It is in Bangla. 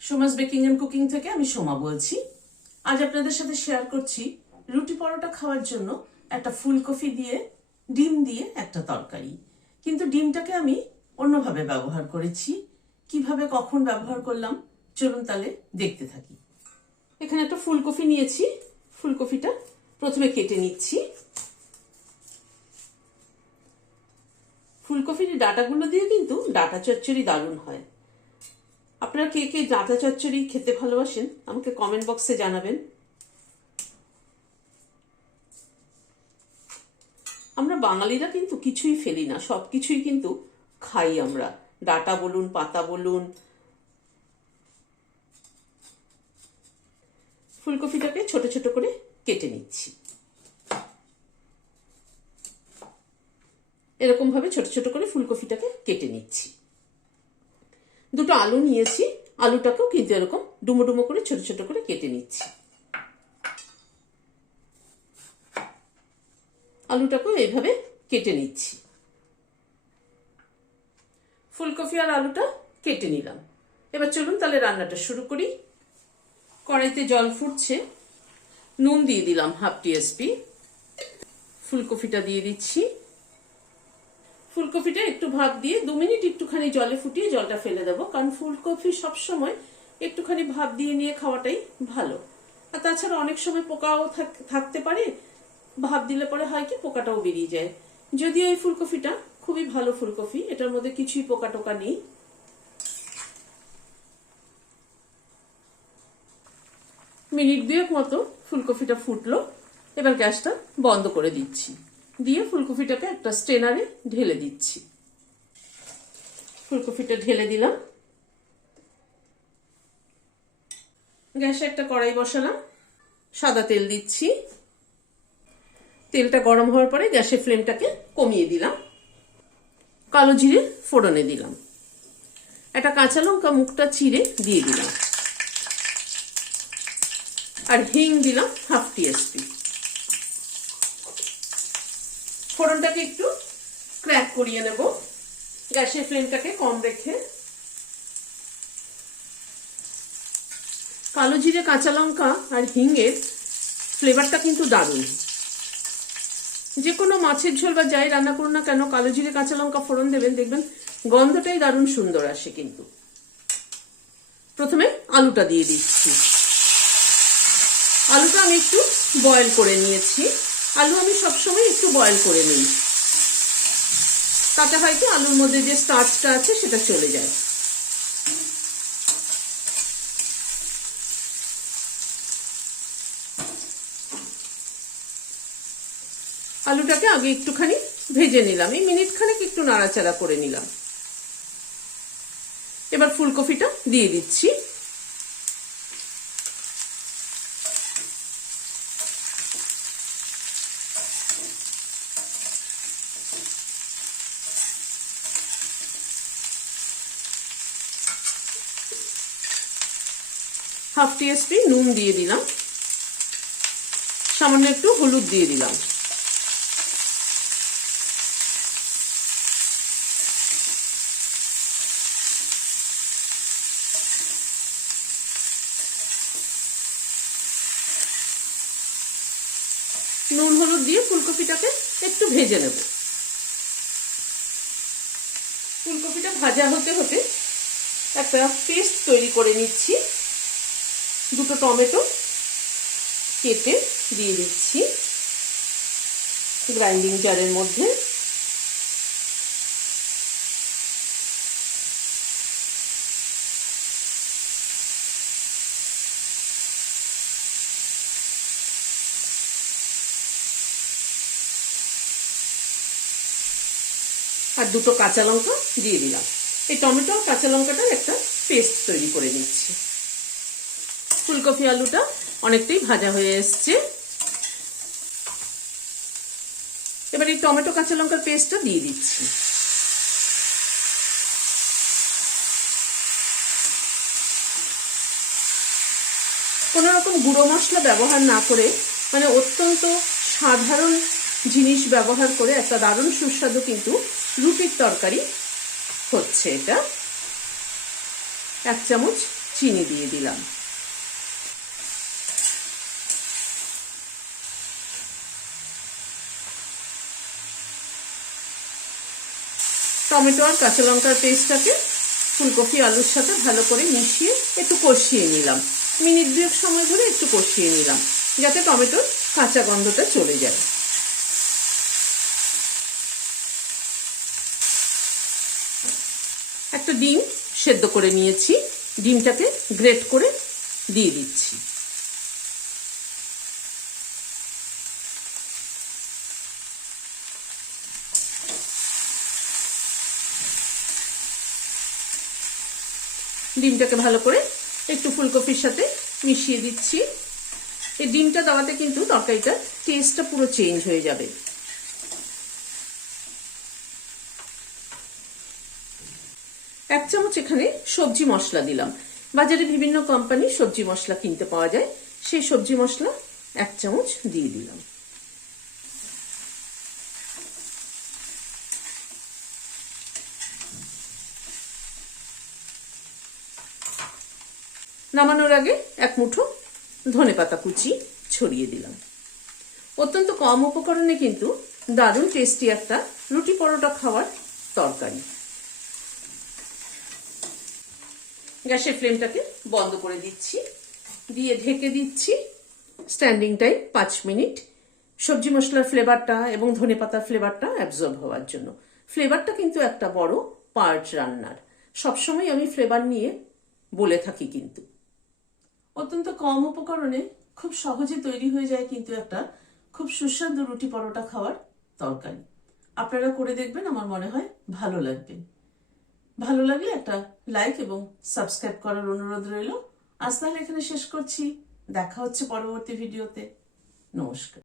সোমাস বেকিং এন্ড কুকিং থেকে আমি সোমা বলছি। আজ আপনাদের সাথে শেয়ার করছি রুটি পরোটা খাওয়ার জন্য একটা ফুলকপি দিয়ে ডিম দিয়ে একটা তরকারি। কিন্তু ডিমটাকে আমি অন্যভাবে ব্যবহার করেছি। কিভাবে কখন ব্যবহার করলাম চলুন তাহলে দেখতে থাকি। এখানে একটা ফুলকপি নিয়েছি, ফুলকপিটা প্রথমে কেটে নিচ্ছি। ফুলকপির ডাঁটাগুলো দিয়ে কিন্তু ডাঁটা চচ্চড়ি দারুণ হয়। আপনারা কে কে ডাঁটা চচ্চড়ি খেতে ভালোবাসেন আমাকে কমেন্ট বক্সে জানাবেন। আমরা বাঙালিরা কিন্তু কিছুই ফেলি না, সবকিছুই কিন্তু খাই আমরা, ডাঁটা বলুন পাতা বলুন। ফুলকপিটাকে ছোট ছোট করে কেটে নিচ্ছি। এরকম ভাবে ছোট ছোট করে ফুলকপিটাকে কেটে নিচ্ছি। দুটো আলু নিয়েছি, আলুটাকেও কিন্তু এরকম ডুমো ডুমো করে ছোট ছোট করে কেটে নিচ্ছি। আলুটাকেও এইভাবে কেটে নিচ্ছি। ফুলকপি আর আলুটা কেটে নিলাম। এবার চলুন তাহলে রান্নাটা শুরু করি। কড়াইতে জল ফুটছে, নুন দিয়ে দিলাম হাফ টিস্পুন। ফুলকপিটা দিয়ে দিচ্ছি। ফুলকপিটা একটু ভাপ দিয়ে 2 মিনিট একটুখানি জলে ফুটিয়ে জলটা ফেলে দেবো, কারণ ফুলকপি সবসময় একটুখানি ভাপ দিয়ে নিয়ে খাওয়াটাই ভালো। আর তাছাড়া অনেক সময় পোকাও থাকতে পারে, ভাপ দিলে পরে হয় কি পোকাটাও বেরিয়ে যায়। যদিও এই ফুলকপিটা খুবই ভালো ফুলকপি, এটার মধ্যে কিছুই পোকা টোকা নেই। মিনিট 2 মতো ফুলকপিটা ফুটলো। এবার গ্যাসটা বন্ধ করে দিচ্ছি, দিয়ে ফুলকপিটাকে একটা স্ট্রেনারে ঢেলে দিচ্ছি। ফুলকপিটা ঢেলে দিলাম। গ্যাসে একটা কড়াই বসালাম, সাদা তেল দিচ্ছি। তেলটা গরম হওয়ার পরে গ্যাসের ফ্লেমটাকে কমিয়ে দিলাম। কালো জিরে ফোড়নে দিলাম। একটা কাঁচা লঙ্কা মুখটা চিড়ে দিয়ে দিলাম, আর হিং দিলাম হাফ টিস্পুন। ফোড়নটাকে একটু ক্র্যাক করিয়ে নেব, গ্যাসের ফ্লেমটাকে কম রেখে। কালো জিরে কাঁচা লঙ্কা আর হিংয়ের ফ্লেভারটা কিন্তু দারুণ। যে কোনো মাছের ঝোল বা যাই রান্না করুন না কেন কালো জিরে কাঁচা লঙ্কা ফোড়ন দেবেন, দেখবেন গন্ধটাই দারুণ সুন্দর আসে। কিন্তু প্রথমে আলুটা দিয়ে দিচ্ছি। আলুটা আমি একটু বয়েল করে নিয়েছি। আলু আমি সবসময় একটু বয়েল করে নিই, তাতে হয় কি আলুর মধ্যে যে স্টার্চটা আছে সেটা চলে যায়। আলুটাকে আগে একটুখানি ভেজে নিলাম, এই মিনিট খানেক একটু নাড়াচাড়া করে নিলাম। এবার ফুলকপিটা দিয়ে দিচ্ছি। হাফ টিস্পুন নুন দিয়ে দিলাম, সামান্য একটু হলুদ দিয়ে দিলাম। নুন হলুদ দিয়ে ফুলকপিটাকে একটু ভেজে নেব। ফুলকপিটা ভাজা হতে হতে একটা পেস্ট তৈরি করে নিচ্ছি। দুটো টমেটো কেটে দিয়ে দিচ্ছি গ্রাইন্ডিং জারের মধ্যে। আর দুটো কাঁচা লঙ্কা দিয়ে দিলাম। এই টমেটো আর কাঁচা লঙ্কাটার একটা পেস্ট তৈরি করে নিচ্ছি। ফুলকপি আলুটা অনেকটাই ভাজা হয়ে এসছে। এবার এই টমেটো কাঁচা লঙ্কার পেস্টটা দিয়ে দিচ্ছি। কোনো রকম গুঁড়ো মশলা ব্যবহার না করে, মানে অত্যন্ত সাধারণ জিনিস ব্যবহার করে একটা দারুণ সুস্বাদু কিন্তু রুটির তরকারি হচ্ছে এটা। 1 চামচ চিনি দিয়ে দিলাম। টমেটো আর কাঁচা লঙ্কার পেস্টটাকে ফুলকপি আলুর সাথে ভালো করে মিশিয়ে একটু কষিয়ে নিলাম। মিনিট 2 সময় ধরে একটু কষিয়ে নিলাম যাতে টমেটোর কাঁচা গন্ধটা চলে যায়। একটা ডিম সেদ্ধ করে নিয়েছি, ডিমটাকে গ্রেট করে দিয়ে দিচ্ছি। ডিমটাকে ভালো করে একটু ফুলকপির সাথে মিশিয়ে দিচ্ছি। এই ডিমটা দেওয়াতে কিন্তু তরকারিটার টেস্টটা পুরো চেঞ্জ হয়ে যাবে। এক চামচ এখানে সবজি মশলা দিলাম। বাজারে বিভিন্ন কোম্পানির সবজি মশলা কিনতে পাওয়া যায়, সেই সবজি মশলা 1 চামচ দিয়ে দিলাম। নামানোর আগে 1 মুঠো ধনেপাতা কুচি ছড়িয়ে দিলাম। অত্যন্ত কম উপকরণে কিন্তু দারুণ টেস্টি একটা রুটি পরোটা খাওয়ার তরকারি। গ্যাসের ফ্লেমটাকে বন্ধ করে দিচ্ছি, দিয়ে ঢেকে দিচ্ছি স্ট্যান্ডিং টাইম 5 মিনিট। সবজি মশলার ফ্লেভারটা এবং ধনেপাতার ফ্লেভারটা অ্যাবজর্ব হওয়ার জন্য। ফ্লেভারটা কিন্তু একটা বড় পার্ট রান্নার, সবসময় আমি ফ্লেভার নিয়ে বলে থাকি। কিন্তু অত্যন্ত কম উপকরণে খুব সহজে তৈরি হয়ে যায় কিন্তু একটা খুব সুস্বাদু রুটি পরোটা খাওয়ার তরকারি। আপনারা করে দেখবেন, আমার মনে হয় ভালো লাগবে। ভালো লাগলে একটা লাইক এবং সাবস্ক্রাইব করার অনুরোধ রইল। আজ তাহলে এখানে শেষ করছি, দেখা হচ্ছে পরবর্তী ভিডিওতে। নমস্কার।